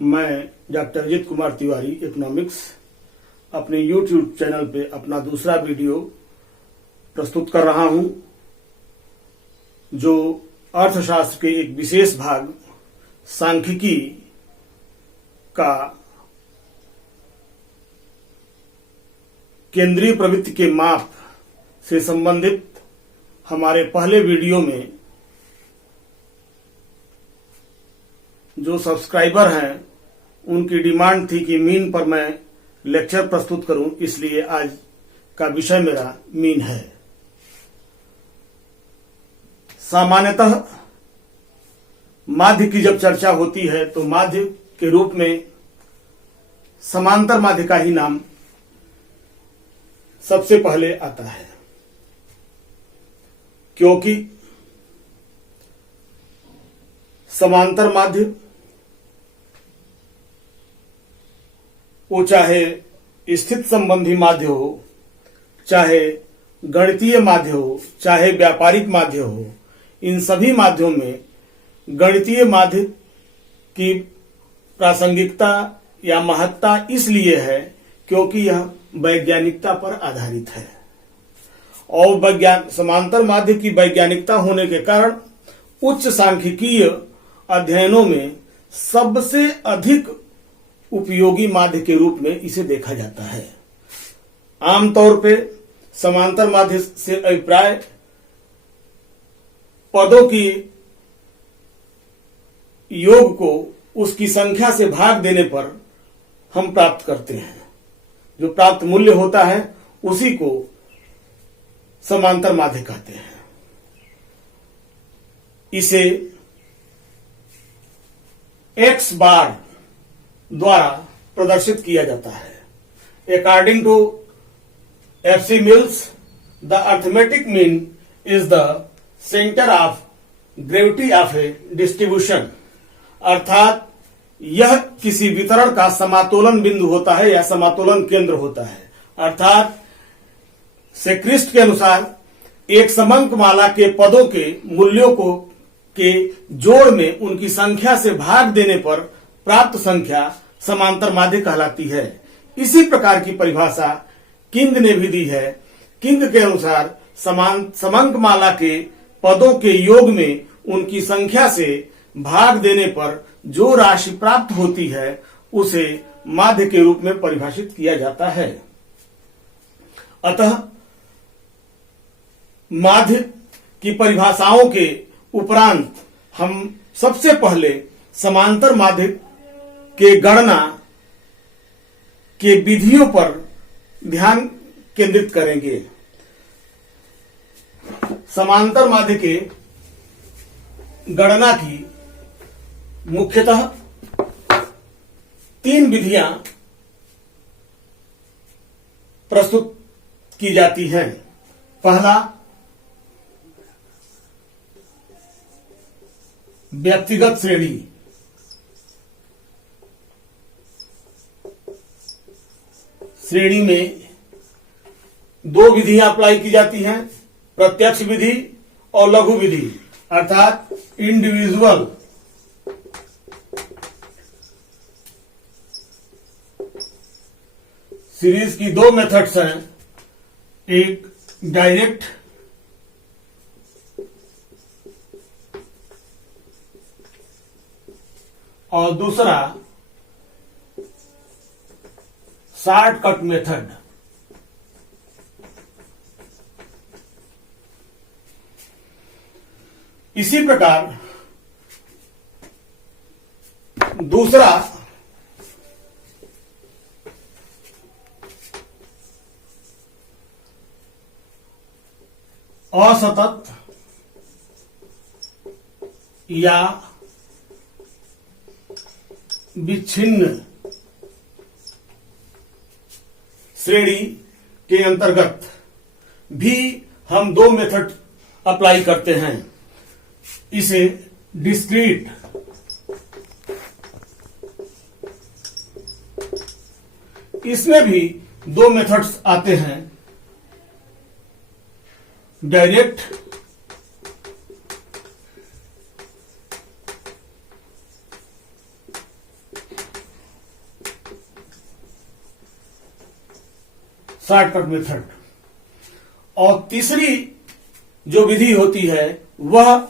मैं doctor Ajit Kumar Tiwari economics अपने YouTube channel पे अपना दूसरा वीडियो प्रस्तुत कर रहा हूं, जो अर्थशास्त्र के एक विशेष भाग सांख्यिकी का केंद्रीय प्रवृत्ति के माप से संबंधित हमारे पहले वीडियो में जो सब्सक्राइबर हैं उनकी डिमांड थी कि मीन पर मैं लेक्चर प्रस्तुत करूं, इसलिए आज का विषय मेरा मीन है। सामान्यतः माध्य की जब चर्चा होती है तो माध्य के रूप में समांतर माध्य का ही नाम सबसे पहले आता है, क्योंकि समांतर माध्य वो चाहे स्थित संबंधी माध्य हो, चाहे गणितीय माध्य हो, चाहे व्यापारिक माध्य हो, इन सभी माध्यों में गणितीय माध्य की प्रासंगिकता या महत्ता इसलिए है क्योंकि यह वैज्ञानिकता पर आधारित है और समांतर माध्य की वैज्ञानिकता होने के कारण उच्च सांख्यिकीय अध्ययनों में सबसे अधिक उपयोगी माध्य के रूप में इसे देखा जाता है। आमतौर पे समांतर माध्य से अभिप्राय पदों की योग को उसकी संख्या से भाग देने पर हम प्राप्त करते हैं। जो प्राप्त मूल्य होता है उसी को समांतर माध्य कहते हैं। इसे x बार द्वारा प्रदर्शित किया जाता है। According to FC Mills, the arithmetic mean is the center of gravity of a distribution, अर्थात यह किसी वितरण का समातोलन बिंदु होता है या समातोलन केंद्र होता है। अर्थात सेक्रिस्ट के अनुसार एक समंक माला के पदों के मूल्यों को के जोड़ में उनकी संख्या से भाग देने पर प्राप्त संख्या समांतर माध्य कहलाती है। इसी प्रकार की परिभाषा किंग ने भी दी है। किंग के अनुसार समंक माला के पदों के योग में उनकी संख्या से भाग देने पर जो राशि प्राप्त होती है उसे माध्य के रूप में परिभाषित किया जाता है। अतः माध्य की परिभाषाओं के उपरांत हम सबसे पहले समांतर माध्य के गणना के विधियों पर ध्यान केंद्रित करेंगे। समांतर माध्य के गणना की मुख्यतः 3 विधियां प्रस्तुत की जाती हैं। पहला, व्यक्तिगत श्रेणी। श्रेणी में 2 विधियां अप्लाई की जाती हैं, प्रत्यक्ष विधि और लघु विधि, अर्थात इंडिविजुअल। सीरीज की 2 मेथड्स हैं, एक डायरेक्ट और दूसरा शॉर्टकट मेथड। इसी प्रकार दूसरा असतत या विच्छिन्न श्रेणी के अंतर्गत भी हम 2 मेथड अप्लाई करते हैं। इसे डिस्क्रीट इसमें भी 2 मेथड्स आते हैं, डायरेक्ट शॉर्टकट मेथड। और तीसरी जो विधि होती है वह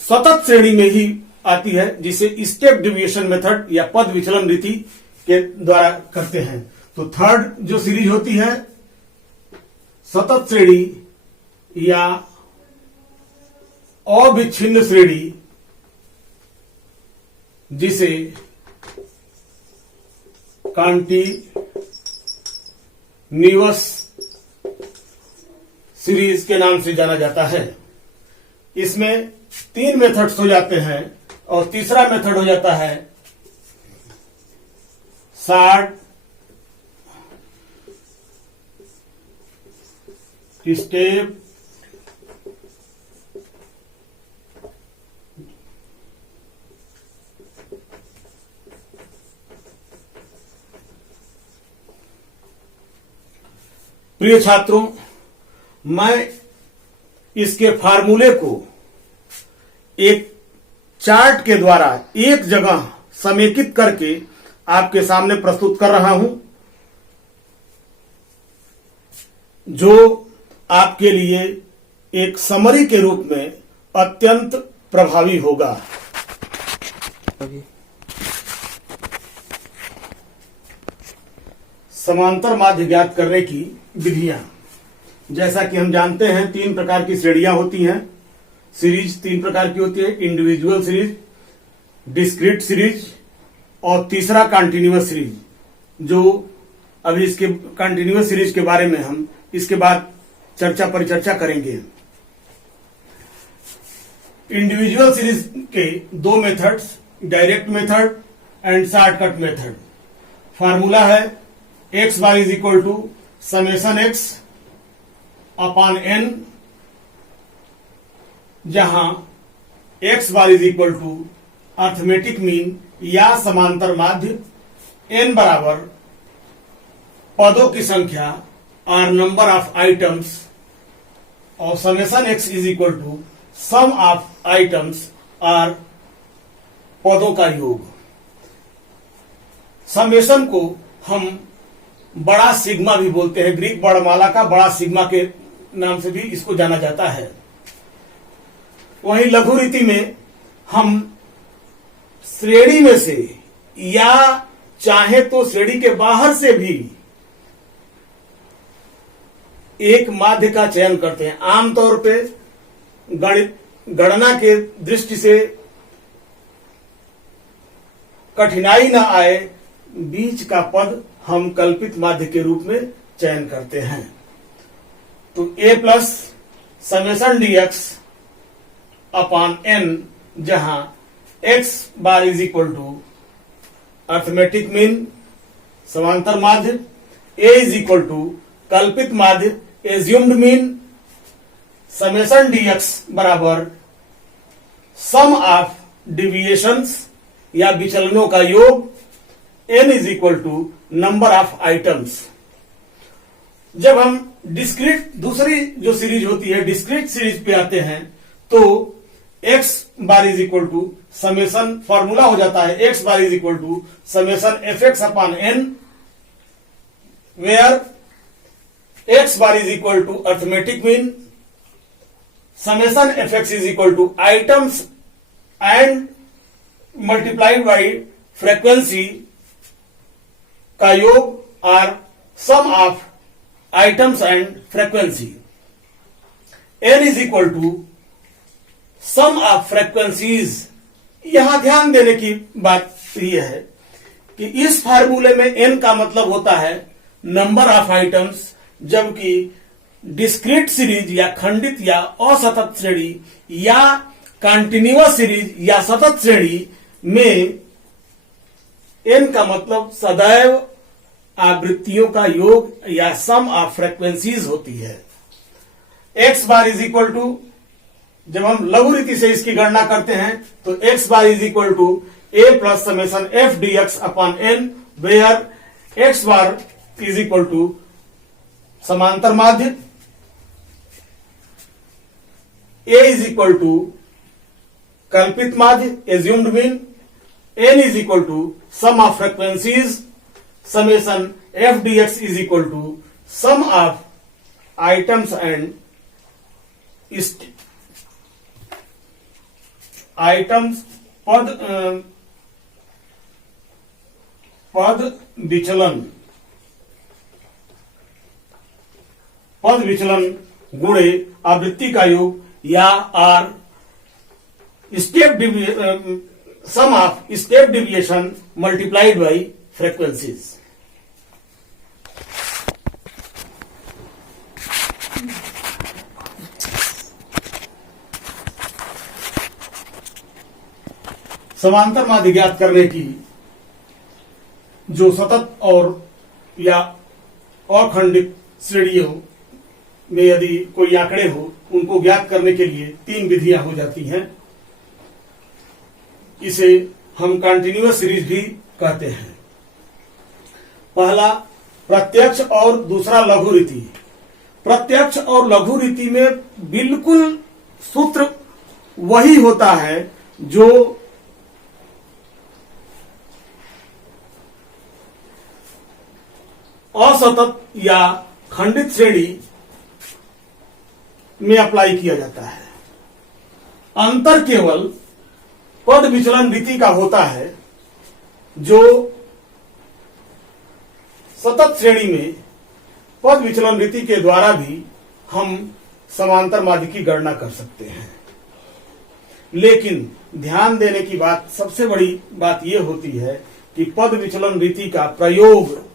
सतत श्रेणी में ही आती है, जिसे स्टेप डिविएशन मेथड या पद विचलन रीति के द्वारा करते हैं। तो थर्ड जो सीरीज होती है सतत श्रेणी या अविच्छिन्न श्रेणी, जिसे कॉन्टिन्यूअस सीरीज के नाम से जाना जाता है। इसमें 3 मेथड्स हो जाते हैं और तीसरा मेथड हो जाता है शॉर्ट स्टेप प्रिय छात्रों, मैं इसके फार्मूले को एक चार्ट के द्वारा एक जगह समेकित करके आपके सामने प्रस्तुत कर रहा हूं, जो आपके लिए एक समरी के रूप में अत्यंत प्रभावी होगा। समांतर माध्य ज्ञात करने की विधियां। जैसा कि हम जानते हैं 3 प्रकार की श्रेणियां होती हैं। सीरीज 3 प्रकार की होती है, इंडिविजुअल सीरीज, डिस्क्रीट सीरीज और तीसरा कंटीन्यूअस सीरीज, जो अभी इसके कंटीन्यूअस सीरीज के बारे में हम इसके बाद परिचर्चा करेंगे। इंडिविजुअल सीरीज के 2 methods, direct method and shortcut method. Formula है x bar is equal to summation x upon n, जहां x bar is equal to arithmetic mean या समांतर माध्य, n बराबर पदों की संख्या आर नंबर ऑफ आइटम्स, और summation x is equal to sum of items or पदों का योग। समेशन को हम बड़ा सिग्मा भी बोलते हैं, ग्रीक वर्णमाला का बड़ा सिग्मा के नाम से भी इसको जाना जाता है। वहीं लघु रीति में हम श्रेणी में से या चाहे तो श्रेणी के बाहर से भी एक माध्य का चयन करते हैं। आमतौर पे गणना के दृष्टि से कठिनाई न आए, बीच का पद हम कल्पित माध्य के रूप में चयन करते हैं। तो a plus summation dx upon n, जहां x bar is equal to arithmetic mean समांतर माध्य, a इज इक्वल टू कल्पित माध्य एज्यूम्ड मीन, समेशन dx बराबर सम ऑफ डिविएशंस या विचलनों का योग, n is equal to number of items. जब हम डिस्क्रीट दूसरी जो सीरीज होती है डिस्क्रीट सीरीज पे आते हैं, तो x bar is equal to summation, formula हो जाता है x bar is equal to summation fx upon n, where x bar is equal to arithmetic mean, summation fx is equal to items and multiplied by frequency का योग or sum of items and frequency. n is equal to sum of frequencies. यहां ध्यान देने की बात यह है कि इस फार्मूले में n का मतलब होता है नंबर ऑफ आइटम्स, जबकि डिस्क्रीट सीरीज या खंडित या असतत श्रेणी या कंटिन्यूअस सीरीज या सतत श्रेणी में n का मतलब सदैव आवृत्तियों का योग या सम ऑफ फ्रीक्वेंसीज होती है। x bar is equal to, जब हम लघु रीति से इसकी गणना करते हैं तो x bar is equal to a plus summation f dx upon n, where x bar is equal to समांतर माध्य, a इज इक्वल टू कल्पित माध्य assumed mean, n is equal to sum of frequencies summation f dx is equal to sum of items and items पद विचलन गुणे आवृत्ति का योग या or sum of step deviation multiplied by frequencies. समांतर माध्य ज्ञात करने की जो सतत और या अखंडित श्रेणियों में यदि कोई आंकड़े हो उनको ज्ञात करने के लिए 3 विधियां हो जाती हैं। इसे हम कंटिन्यूअस सीरीज भी कहते हैं। पहला प्रत्यक्ष और दूसरा लघु रीति। प्रत्यक्ष और लघु रीति में बिल्कुल सूत्र वही होता है जो असतत या खंडित श्रेणी में अप्लाई किया जाता है। अंतर केवल पद विचलन रीति का होता है जो सतत श्रेणी में पद विचलन रीति के द्वारा भी हम समांतर माध्य की गणना कर सकते हैं। लेकिन ध्यान देने की बात, सबसे बड़ी बात यह होती है कि पद विचलन रीति का प्रयोग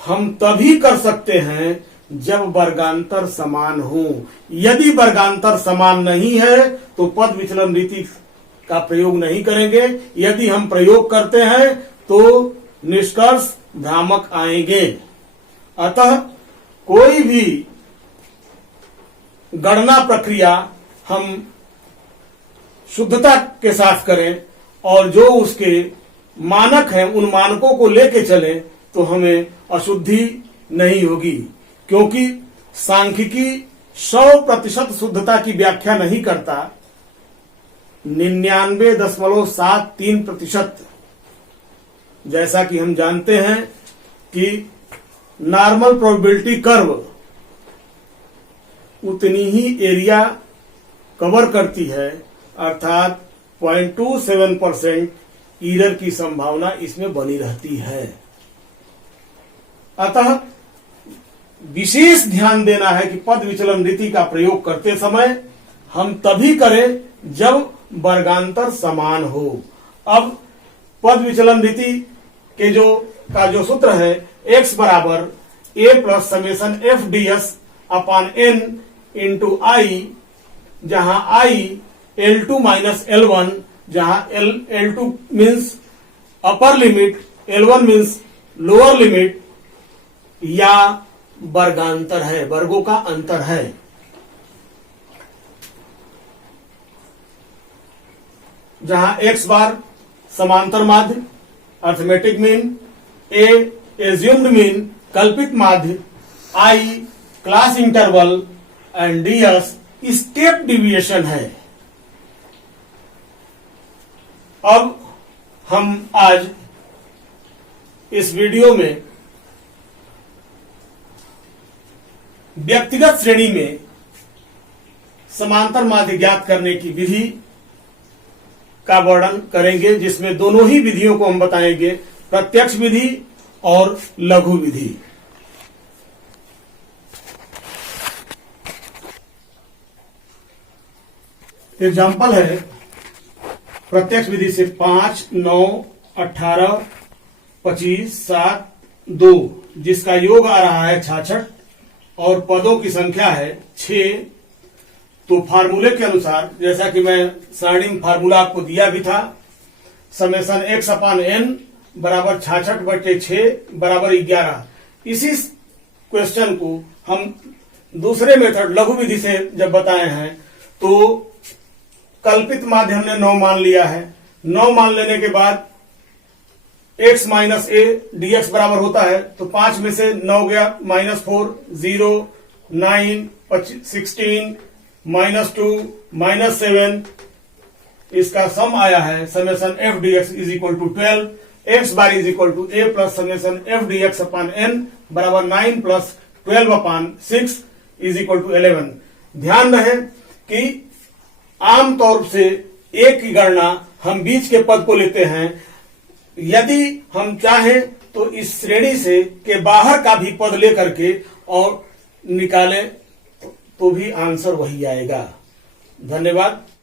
हम तभी कर सकते हैं जब वर्गांतर समान हो। यदि वर्गांतर समान नहीं है तो पद विचलन रीति का प्रयोग नहीं करेंगे। यदि हम प्रयोग करते हैं तो निष्कर्ष भ्रामक आएंगे। अतः कोई भी गणना प्रक्रिया हम शुद्धता के साथ करें और जो उसके मानक हैं उन मानकों को लेके चलें तो हमें अशुद्धि नहीं होगी, क्योंकि सांख्यिकी 100% शुद्धता की व्याख्या नहीं करता, 99.73%। जैसा कि हम जानते हैं कि नॉर्मल प्रोबेबिलिटी कर्व उतनी ही एरिया कवर करती है, अर्थात 0.27% ईरर की संभावना इसमें बनी रहती है। अतः विशेष ध्यान देना है कि पद विचलन रीति का प्रयोग करते समय हम तभी करें जब वर्गांतर समान हो। अब पद विचलन रीति के जो सूत्र है x बराबर a plus summation F D S upon N into I, जहां i L2 माइनस L1, जहां L2 means upper limit, L1 means lower limit, या वर्गांतर है, वर्गों का अंतर है। जहां x बार समांतर माध्य arithmetic mean, a assumed mean कल्पित माध्य, i class interval and ds step deviation है। अब हम आज इस वीडियो में व्यक्तिगत श्रेणी में समांतर माध्य ज्ञात करने की विधि का वर्णन करेंगे, जिसमें दोनों ही विधियों को हम बताएंगे, प्रत्यक्ष विधि और लघु विधि। एग्जाम्पल है प्रत्यक्ष विधि से 5, 9, 18, 25, 7, 2, जिसका योग आ रहा है 66 और पदों की संख्या है 6। तो फार्मूले के अनुसार, जैसा कि मैं सारणी में फार्मूला आपको दिया भी था, समेशन x अपान n बराबर 66/6 बराबर 11। इसी क्वेश्चन को हम दूसरे मेथड लघु विधि से जब बताए हैं तो कल्पित माध्य हमने 9 मान लिया है। 9 मान लेने के बाद x माइनस ए dx बराबर होता है, तो 5 में से 9 गया, -4, 0, 9, 16, -2, -7, इसका सम आया है summation F d x is equal to 12, x bar is equal to a plus summation F d x upon n बराबर 9 प्लस 12 अपान 6 इज इक्वल टू 11। ध्यान रहे कि आमतौर से ए की गणना हम बीच के पद को लेते हैं, यदि हम चाहें तो इस श्रेणी से के बाहर का भी पद लेकर के और निकालें तो भी आंसर वही आएगा। धन्यवाद।